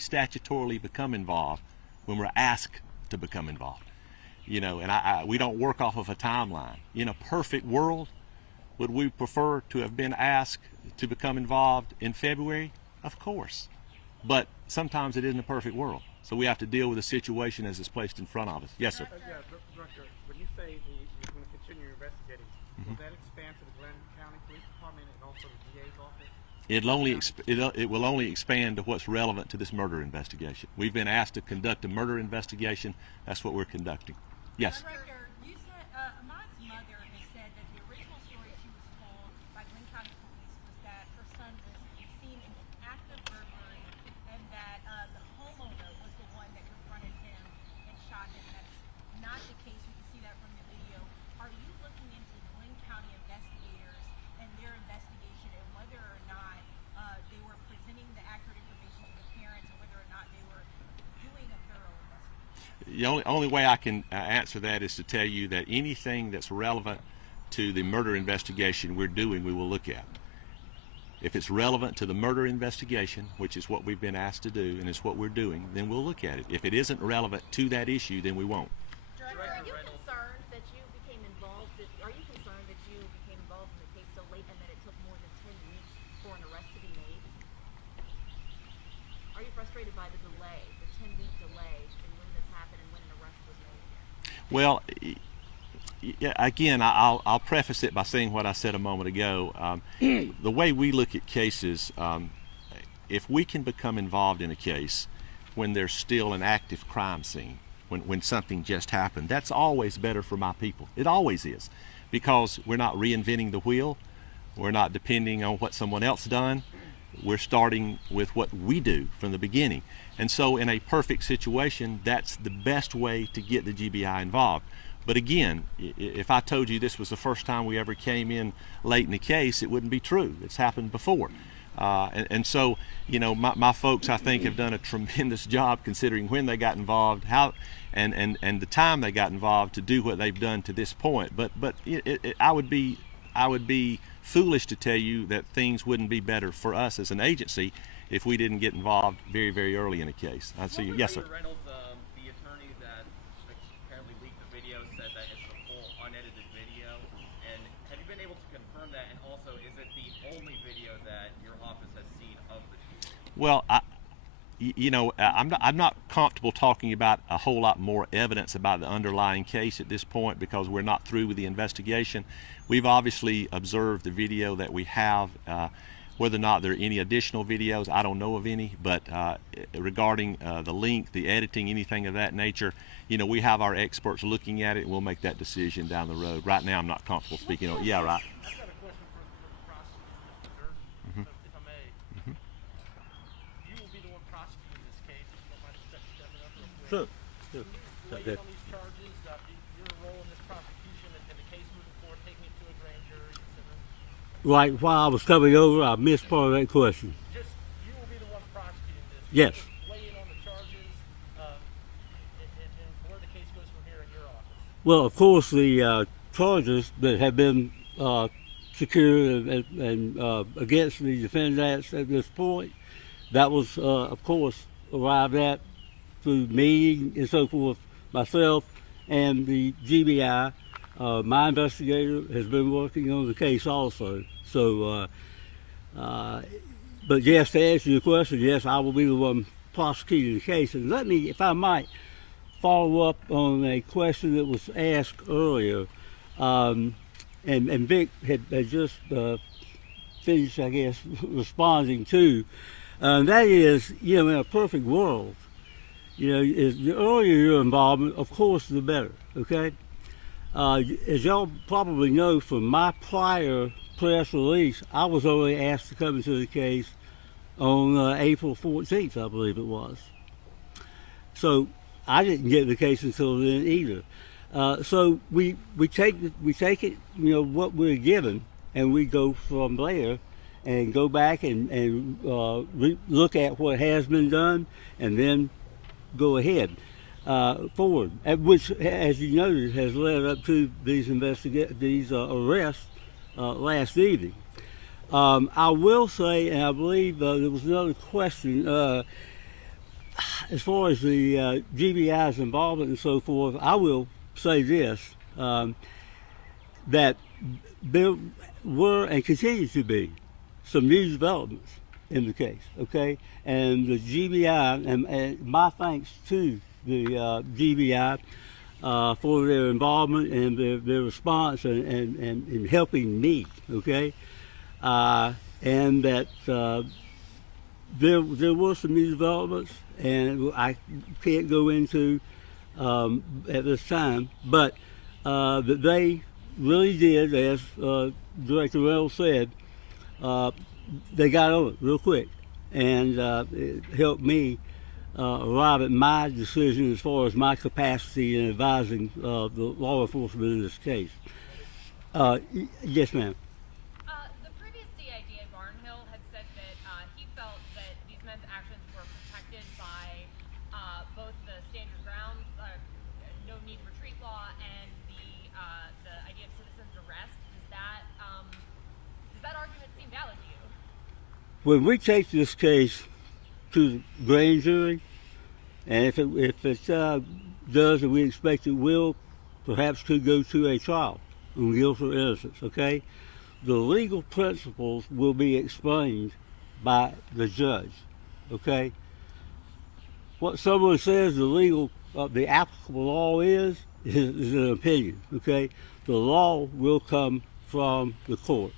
statutorily become involved when we're asked to become involved. You know, and we don't work off of a timeline. In a perfect world, would we prefer to have been asked to become involved in February? Of course. But sometimes it isn't a perfect world. So we have to deal with the situation as it's placed in front of us. Yes, sir. Director, when you say you're going to continue investigating, will that expand to the Glenn County Police Department and also the DA's office? It will only expand to what's relevant to this murder investigation. We've been asked to conduct a murder investigation. That's what we're conducting. Yes. Director, you said Ahmaud's mother has said that the original story she was told by Glenn County Police was that her son was seen in an act of burglary and that the homeowner was the one that confronted him and shot him. That's not the case. You can see that from the video. Are you looking into Glenn County investigators and their investigation and whether or not they were presenting the accurate information to the parents and whether or not they were doing a thorough investigation? The only way I can answer that is to tell you that anything that's relevant to the murder investigation we're doing, we will look at. If it's relevant to the murder investigation, which is what we've been asked to do and it's what we're doing, then we'll look at it. If it isn't relevant to that issue, then we won't. Director, are you concerned that you became involved? Are you concerned that you became involved in the case so late and that it took more than 10 weeks for an arrest to be made? Are you frustrated by the delay, the 10-week delay in when this happened and when an arrest was made? Well, again, I'll preface it by saying what I said a moment ago. The way we look at cases, if we can become involved in a case when there's still an active crime scene, when something just happened, that's always better for my people. It always is, because we're not reinventing the wheel. We're not depending on what someone else done. We're starting with what we do from the beginning. And so in a perfect situation, that's the best way to get the GBI involved. But again, if I told you this was the first time we ever came in late in the case, it wouldn't be true. It's happened before. And so, you know, my folks, I think, have done a tremendous job considering when they got involved, how, and the time they got involved to do what they've done to this point. But I would be foolish to tell you that things wouldn't be better for us as an agency if we didn't get involved very, very early in a case. I see you. Yes, sir. Reynolds, the attorney that apparently leaked the video, said that it's a full unedited video. And have you been able to confirm that? And also, is it the only video that your office has seen of the shooting? Well, I'm not comfortable talking about a whole lot more evidence about the underlying case at this point because we're not through with the investigation. We've obviously observed the video that we have. Whether or not there are any additional videos, I don't know of any, but regarding the link, the editing, anything of that nature, you know, we have our experts looking at it, and we'll make that decision down the road. Right now, I'm not comfortable speaking on it. Yeah, right. I've got a question for the prosecutor, Mr. Durden, if I may. You will be the one prosecuting this case. If you don't mind stepping up real quick. Sure. Can you weigh in on these charges, your role in this prosecution, and the case moving forward, taking it to a grand jury, etc.? Right, while I was coming over, I missed part of that question. Just, you will be the one prosecuting this. Yes. Just weigh in on the charges and where the case goes from here in your office. Well, of course, the charges that have been secured and against the defendants at this point, that was, of course, arrived at through meeting and so forth, myself and the GBI. My investigator has been working on the case also. So, but yes, to answer your question, yes, I will be the one prosecuting the case. And let me, if I might, follow up on a question that was asked earlier. And Vic had just finished, I guess, responding to. That is, you know, in a perfect world, you know, the earlier your involvement, of course, the better, okay? As y'all probably know from my prior press release, I was only asked to come into the case on April 14th, I believe it was. So I didn't get the case until then either. So we take it, you know, what we're given, and we go from there and go back and look at what has been done, and then go ahead. Forward, which, as you noted, has led up to these arrests last evening. I will say, and I believe there was another question. as far as the GBI's involvement and so forth, I will say this, that there were and continue to be some new developments in the case, okay? And the GBI, and my thanks to the GBI for their involvement and their response and helping me, okay? And that there were some new developments, and I can't go into at this time, but that they really did, as Director Reynolds said, they got on it real quick, and it helped me arrive at my decision as far as my capacity in advising the law enforcement in this case. Yes, ma'am. The previous DA, DA Barnhill, had said that he felt that these men's actions were protected by both the stand your ground, no need retreat law, and the idea of citizen's arrest. Does that argument seem valid to you? When we take this case to the grand jury, and if it does, and we expect it will, perhaps could go to a trial on guilt or innocence, okay? The legal principles will be explained by the judge, okay? What someone says the applicable law is an opinion, okay? The law will come from the court,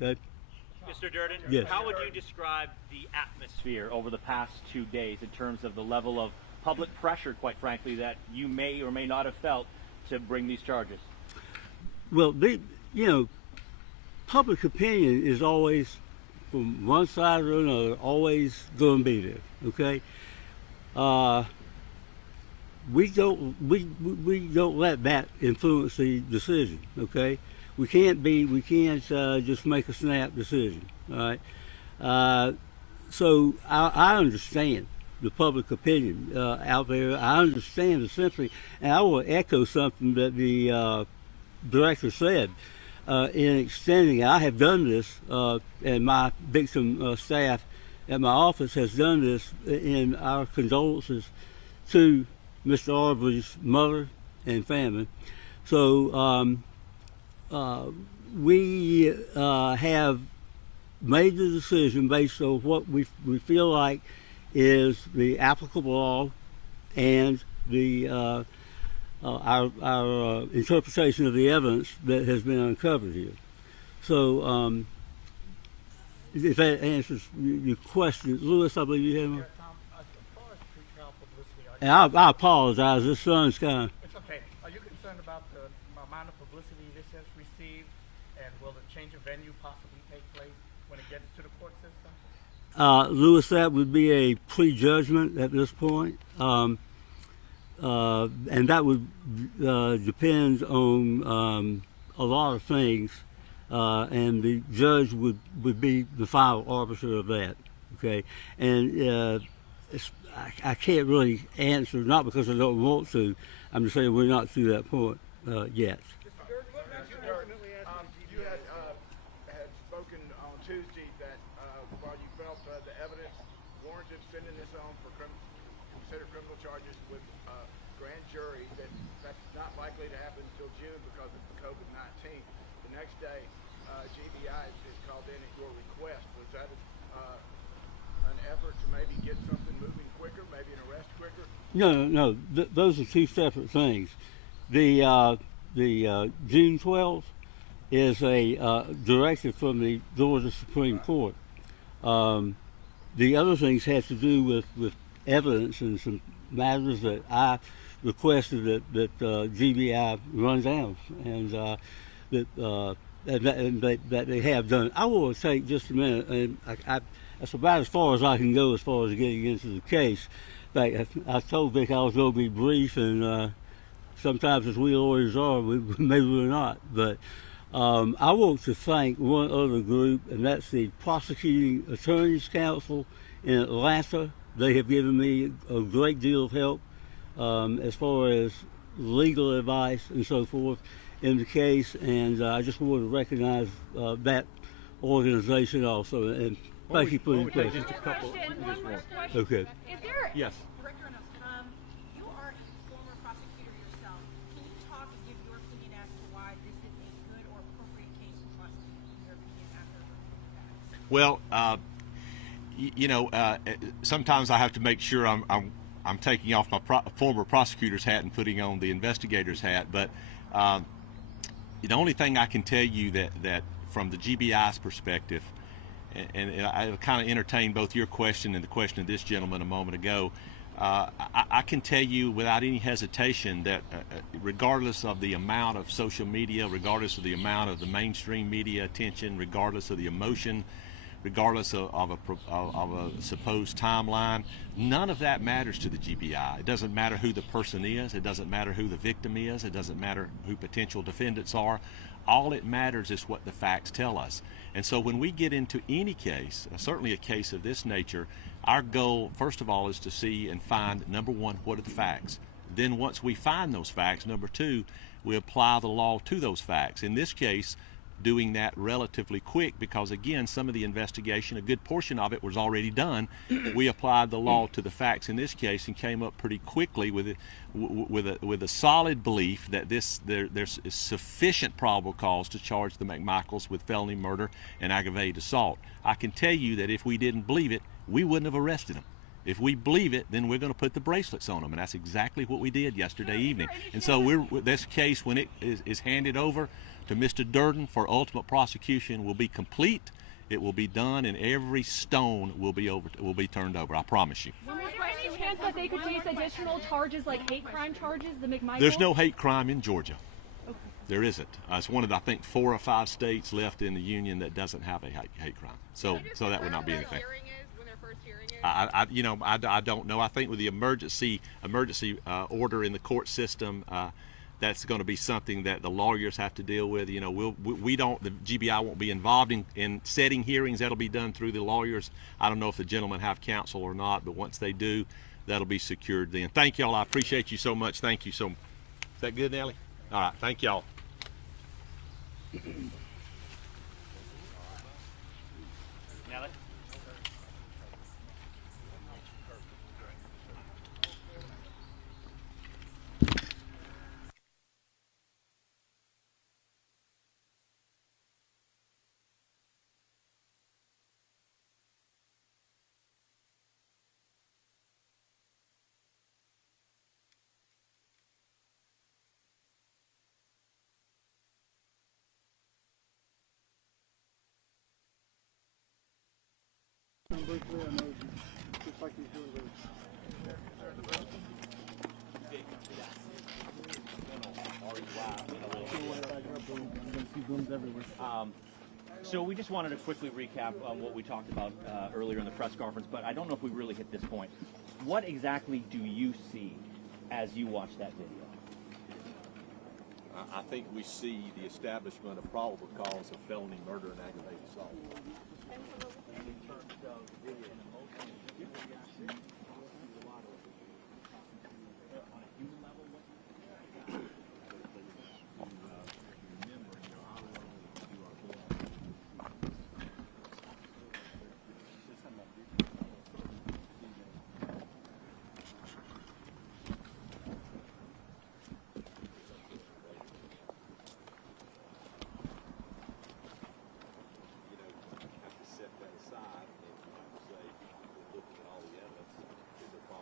okay? Mr. Durden, yes. How would you describe the atmosphere over the past 2 days in terms of the level of public pressure, quite frankly, that you may or may not have felt to bring these charges? Well, public opinion is always, from one side or another, always going to be there, okay? We don't let that influence the decision, okay? We can't just make a snap decision, all right? So I understand the public opinion out there. I understand essentially, and I will echo something that the director said in extending. I have done this, and my victim staff at my office has done this in our condolences to Mr. Arbery's mother and family. So we have made the decision based on what we feel like is the applicable law and the our interpretation of the evidence that has been uncovered here. So if that answers your question, Lewis, I believe you have one. Yeah, Tom, as far as pretrial publicity, And I apologize. This sun's kind of. it's okay. Are you concerned about the amount of publicity this has received, and will the change of venue possibly take place when it gets to the court system? Lewis, that would be a prejudgment at this point, and that would depend on a lot of things, and the judge would be the final arbiter of that. Okay, and I can't really answer, not because I don't want to. I'm just saying we're not to that point yet. You had spoken on Tuesday that while you felt the evidence warranted sending this on for considered criminal charges with grand jury, that's not likely to happen until June because of COVID-19. The next day, GBI is called in at your request. Was that an effort to maybe get something moving quicker, maybe an arrest quicker? No. Those are two separate things. The June 12th is a directive from the Georgia Supreme Court. The other things had to do with evidence and some matters that I requested that GBI run down, and that they have done. I will take just a minute, and that's about as far as I can go as far as getting into the case. In fact, I told Vic I was going to be brief, and sometimes as we lawyers are, maybe we're not. But I want to thank one other group, and that's the Prosecuting Attorneys Council in Atlanta. They have given me a great deal of help as far as legal advice and so forth in the case, and I just want to recognize that organization also. And Thank you for your Take question. just a couple. Question, just one more one. question. Okay. Is there? Yes. Director knows. You are a former prosecutor yourself. Can you talk and give your opinion as to why this is a good or appropriate case to prosecute, in your opinion, after the facts? Well, sometimes I have to make sure I'm taking off my former prosecutor's hat and putting on the investigator's hat. But the only thing I can tell you that from the GBI's perspective, and I kind of entertained both your question and the question of this gentleman a moment ago, I can tell you without any hesitation that regardless of the amount of social media, regardless of the amount of the mainstream media attention, regardless of the emotion, regardless of a supposed timeline, none of that matters to the GBI. It doesn't matter who the person is. It doesn't matter who the victim is. It doesn't matter who potential defendants are. All it matters is what the facts tell us. And so when we get into any case, certainly a case of this nature, our goal, first of all, is to see and find, number one, what are the facts? Then once we find those facts, number two, we apply the law to those facts. In this case, doing that relatively quick because, again, some of the investigation, a good portion of it was already done. We applied the law to the facts in this case and came up pretty quickly with a solid belief that there's sufficient probable cause to charge the McMichaels with felony murder and aggravated assault. I can tell you that if we didn't believe it, we wouldn't have arrested them. If we believe it, then we're going to put the bracelets on them, and that's exactly what we did yesterday evening. And so this case, when it is handed over to Mr. Durden for ultimate prosecution, will be complete. It will be done, and every stone will be turned over. I promise you. Is there any chance that they could face additional charges like hate crime charges, the McMichaels? There's no hate crime in Georgia. Okay. There isn't. It's one of the, I think, 4 or 5 states left in the union that doesn't have a hate crime. So that would not be anything. I don't know. I think with the emergency order in the court system, that's going to be something that the lawyers have to deal with. The GBI won't be involved in setting hearings. That'll be done through the lawyers. I don't know if the gentlemen have counsel or not, but once they do, that'll be secured then. Thank y'all. I appreciate you so much. Thank you so much. Is that good, Nellie? All right. Thank y'all. Nellie? So we just wanted to quickly recap what we talked about earlier in the press conference, but I don't know if we really hit this point. What exactly do you see as you watch that video? I think we see the establishment of probable cause of felony murder and aggravated assault. In terms of video.